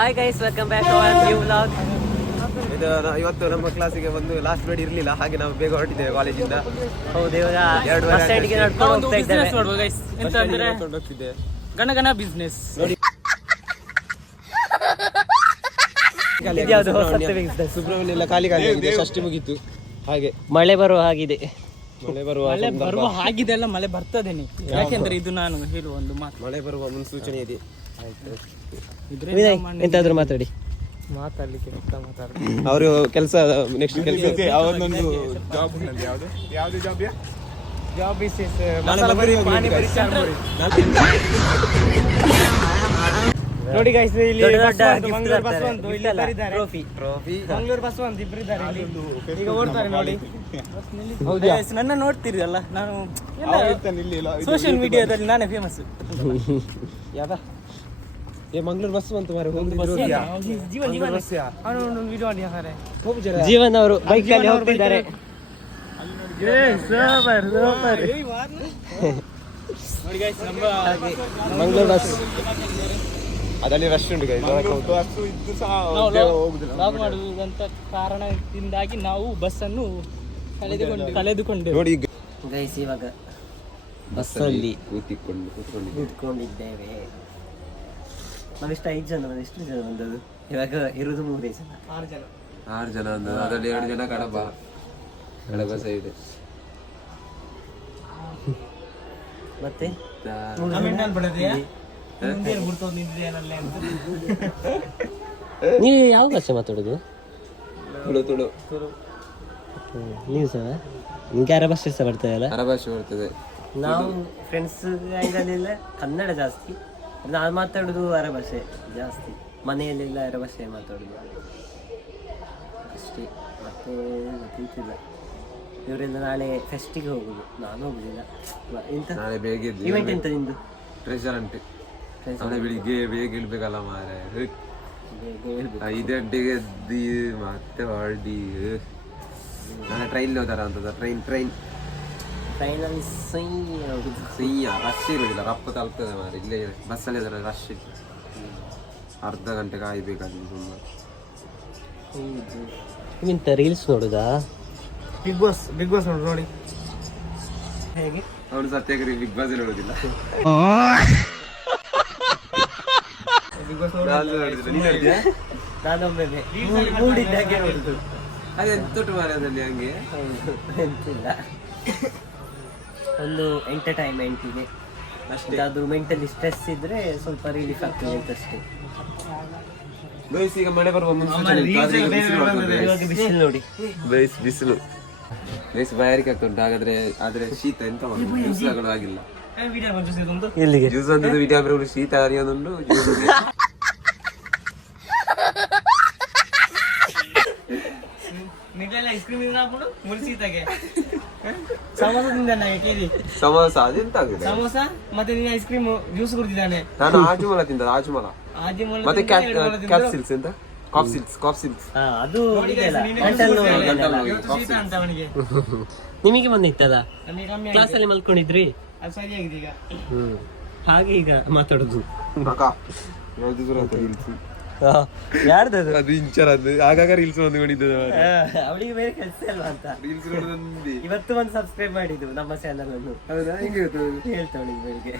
Hi guys, welcome back to our new vlog. ಇವತ್ತು ನಮ್ಮ ಕ್ಲಾಸಿಗೆ ಒಂದು ಲಾಸ್ಟ್ ಬೇಡ ಇರಲಿಲ್ಲ, ಹಾಗೆ ನಾವು ಬೇಗ ಹೊರಟಿದ್ದೇವೆ ಕಾಲೇಜಿಂದ. ಹೌದು, ಇವಾಗ ಬಸ್ ಸೈಡ್ಗೆ ನಡ್ಕೊಂಡು ಹೋಗ್ತಾ ಇದ್ದೇವೆ. ಗಣಗಣ ಬಿಸ್ನೆಸ್ ನೋಡಿ. ಇದ್ಯಾವುದು ಹೊಸ business? ಸುಬ್ರಹ್ಮಣ್ಯ ಎಲ್ಲ ಖಾಲಿ ಆಗಿದೆ, ಷಷ್ಠಿ ಮುಗೀತು. ಹಾಗೆ ಮಳೆ ಬರುವ ಹಾಗಿದೆ. ಮಳೆ ಬರುವ ಹಾಗಿದೆ ಅಲ್ಲ, ಮಳೆ ಬರ್ತದೆ. ಯಾಕೆಂದ್ರೆ ಇದು ನಾನು ಹೇಳುವ ಒಂದು ಮಾತು, ಮಳೆ ಬರುವ ಮುನ್ಸೂಚನೆ ಇದೆ. ವಿನಯ್, ಎಂತಾದ್ರೂ ಮಾತಾಡಿ. ಮಾತಾಡ್ಲಿಕ್ಕೆ ಅವರು ಕೆಲಸ ನೆಕ್ಸ್ಟ್ ಕೆಲಸ ಜಾಬ್ ನೋಡಿ ಗೈಸ್, ಇಲ್ಲಿ ಮಂಗಳೂರು ಬಸ್ ಬಂತು, ಇಲ್ಲಿ ಬರಿದ್ದಾರೆ ಮಂಗಳೂರು ಬಸ್ ಬಂತು, ಇಬ್ರು ಇದ್ದಾರೆ ಈಗ ಓಡ್ತಾರೆ ನೋಡಿ. ನನ್ನ ನೋಡ್ತೀರಿ ಅಲ್ಲ, ನಾನು ಸೋಷಿಯಲ್ ಮೀಡಿಯಾದಲ್ಲಿ ನಾನೇ ಫೇಮಸ್. ಯಾವ್ದಾ ಮಂಗಳೂರು ಬಸ್ ಬಂತು ಮಾರೆ, ಜೀವನ್ ಅವರು ಬೈಕ್ ಅಲ್ಲಿ ಹೋಗ್ತಿದ್ದಾರೆ. ಮಂಗಳೂರು ಬಸ್ ಅದರಲ್ಲಿ ರಶ್ ಉಂಟು. ಮಾಡುವಂತ ಕಾರಣದಿಂದಾಗಿ ನಾವು ಬಸ್ ಅನ್ನು ಕಳೆದುಕೊಂಡೆವು ನೋಡಿ. ಗೈಸ್, ಇವಾಗ ಬಸ್ಸಲ್ಲಿ ಕೂತ್ಕೊಂಡಿದ್ದೇವೆ. ನಾವೆಷ್ಟು 5 ಜನ, ಎಷ್ಟು ಜನ ಬಂದದ್ದು? ಇವಾಗ ಇರುವುದು 3 ಜನ. 6 ಜನ ಅಂದ, ಅದರಲ್ಲಿ 2 ಜನ ಕಡಬ ಸೈಡ್. ಮತ್ತೆ ನೀವು ಯಾವ ಭಾಷೆ ಮಾತಾಡೋದು? ತುಳು. ನೀವು ಸಹ ನಿಮ್ಗೆ ಯಾರ ಭಾಷೆ ಸಹ ಬರ್ತದಲ್ಲ? ಭಾಷೆ ಬರ್ತದೆ. ನಾವು ಫ್ರೆಂಡ್ಸ್ ಇದರಲ್ಲೆಲ್ಲ ಕನ್ನಡ ಜಾಸ್ತಿ, ನಾನು ಮಾತಾಡೋದು ಅರ ಭಾಷೆ ಜಾಸ್ತಿ. ಮನೆಯಲ್ಲೆಲ್ಲ ಅರ ಭಾಷೆ ಮಾತಾಡೋದು ಅಷ್ಟೇ. ಮತ್ತೆ ಗೊತ್ತಿಲ್ಲ. ಇವರೆಲ್ಲ ನಾಳೆ ಫೆಸ್ಟಿಗೆ ಹೋಗುದು, ನಾನು ಹೋಗುದಿಲ್ಲ. ಎಂತ ನಾಳೆ ಬೇಗ ಇವೆಂಟ್ ಎಂತ ನಿಂದು? ಟ್ರೆಷರ್ ಉಂಟು. ನಾಳೆ ಬೆಳಿಗ್ಗೆ ಬೇಗ ಇಳ್ಬೇಕಲ್ಲ ಮಾರೆ, 5 ಗಂಟೆಗೆ ಎದ್ದು ಮತ್ತೆ ಹೊರಡಿ. ನಾಳೆ ಟ್ರೈನ್ ಹೋದಾರ ಅಂತದ. ಟ್ರೈನಲ್ಲಿ ರಶ್ ಇರುವುದಿಲ್ಲ, ರಪ್ಪ ತಲುಪ್ತದೆ ಮಾರೆ. ಇಲ್ಲೇ ಬಸ್ಸಲ್ಲಿ ಅದರ ರಶ್ ಇತ್ತು, ಅರ್ಧ ಗಂಟೆ ಕಾಯ್ಬೇಕಾಗಿ ಸುಮ್ಮನೆ. ಇಂಥ ರೀಲ್ಸ್ ನೋಡುದಾ? ಬಿಗ್ ಬಾಸ್ ನೋಡಿ ಹೇಗೆ ಅವನು ಸತ್ಯಾಗ್ರಹ ಬಿಗ್ ಬಾಸ್ ನೋಡುದಿಲ್ಲ. ನಾನೊಮ್ಮೆ ಮೂಡಿದ್ದಾಗೆ ನೋಡುದು. ಅದೇ ತೊಟ್ಟು ಮಾರದಲ್ಲಿ ಹಂಗೆ ಎಂತಿಲ್ಲ, ಒಂದು ಎಂಟರ್ಟೈನ್ಮೆಂಟಿಗೆ ಅಷ್ಟೇ. ಅದು ಮೆಂಟಲಿ ಸ್ಟ್ರೆಸ್ ಇದ್ರೆ ಸ್ವಲ್ಪ ರಿಲೀಫ್ ಆಗ್ತದೆ ಅಂತಷ್ಟೇ. ಈಗ ಮಳೆ ಬರುವ ಮುನ್ಸೂಚನೆ ಇವಾಗ ಬಿಸಿಲು ನೋಡಿ, ಬಿಸಿಲು ಬಾಯಾರಿಕೆ ಆಗ್ತುಂಟು. ಹಾಗಾದ್ರೆ ಆದ್ರೆ ಶೀತ ಎಂತ ಜ್ಯೂಸ್ಗಳು ಆಗಿಲ್ಲ. ಇಲ್ಲಿಗೆ ಜ್ಯೂಸ್ ಒಂದು ವಿಡಿಯೋ ಶೀತ ಹರಿಯೋದುಂಟು. ಸಮೋಸ ಅದೆಂತ ಆಗಿದೆ? ಸಮೋಸ ಮತ್ತೆ ಐಸ್ ಕ್ರೀಮ್ ಜ್ಯೂಸ್ ಕುಡಿದಿದ್ದಾನೆ. ನಾನು ಆಜುಮಲ ತಿಂದ, ಆಜುಮಲ ಮತ್ತೆ ಕ್ಯಾಪ್ಸಿಲ್ಸ್ ಎಂತ ಕಾಫ್ಸಿಲ್ಸ್ ಅದು ಅವನಿಗೆ ನಿಮಗೆ ಬಂದಿತ್ತದ ಕ್ಲಾಸ್ ಅಲ್ಲಿ ಮಲ್ಕೊಂಡಿದ್ರಿ, ಅದು ಸರಿಯಾಗಿದೆ ಈಗ. ಹಾಗೆ ಈಗ ಮಾತಾಡೋದು. ಯಾರ್ದದು? ಅದು ಇಂಚರದ್ದು. ಆಗಾಗ ರೀಲ್ಸ್ ಬಂದುಕೊಂಡಿದ್ದ ಅವಳಿಗೆ ಬೇರೆ ಕೆಲಸ ಅಲ್ವಾ ಅಂತ ರೀಲ್ಸ್ ಇವತ್ತು ಒಂದು ಸಬ್ಸ್ಕ್ರೈಬ್ ಮಾಡಿದ್ದು ನಮ್ಮ ಚಾನಲ್ ಅನ್ನು. ಹೌದಾ? ಹೆಂಗೆ ಹೇಳ್ತಾ ಅವಳಿಗೆ ಬೆಳಿಗ್ಗೆ